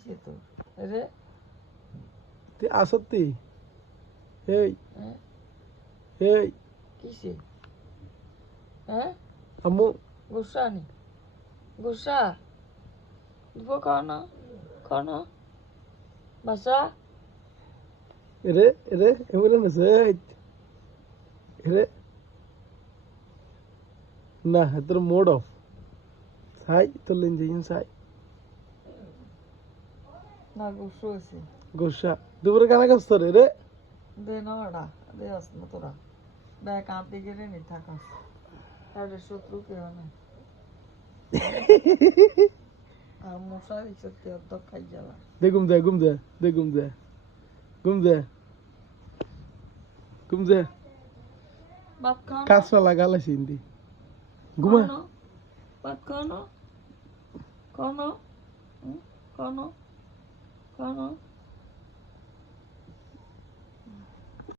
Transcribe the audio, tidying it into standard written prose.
কিসে তো রে তুই আসত্তি এই হ্যাঁ এই কিসে হ্যাঁ আম্মু গুসা নি গুসা দিব খানা বাসা রে রে এমন না সেই রে না তোর মোড অফ সাই তোর লেন যাইন সাই না গুসু আছে গোসা দুপুরে কানা কষ্ট রে দে নড়া দে আসনো তোরা ব্যাগ কাঁপতে গেলে নি থাকাস তাদের শত্রু কেউ না আর মশারি সত্যি অর্ধ খাই যাবা দে ঘুম দে ঘুম দে দে ঘুম দে ঘুম দে ঘুম দে ভাত খাও কাঁচা লাগালে সিন্দি ঘুমা ভাত খাও খানো খানো খানো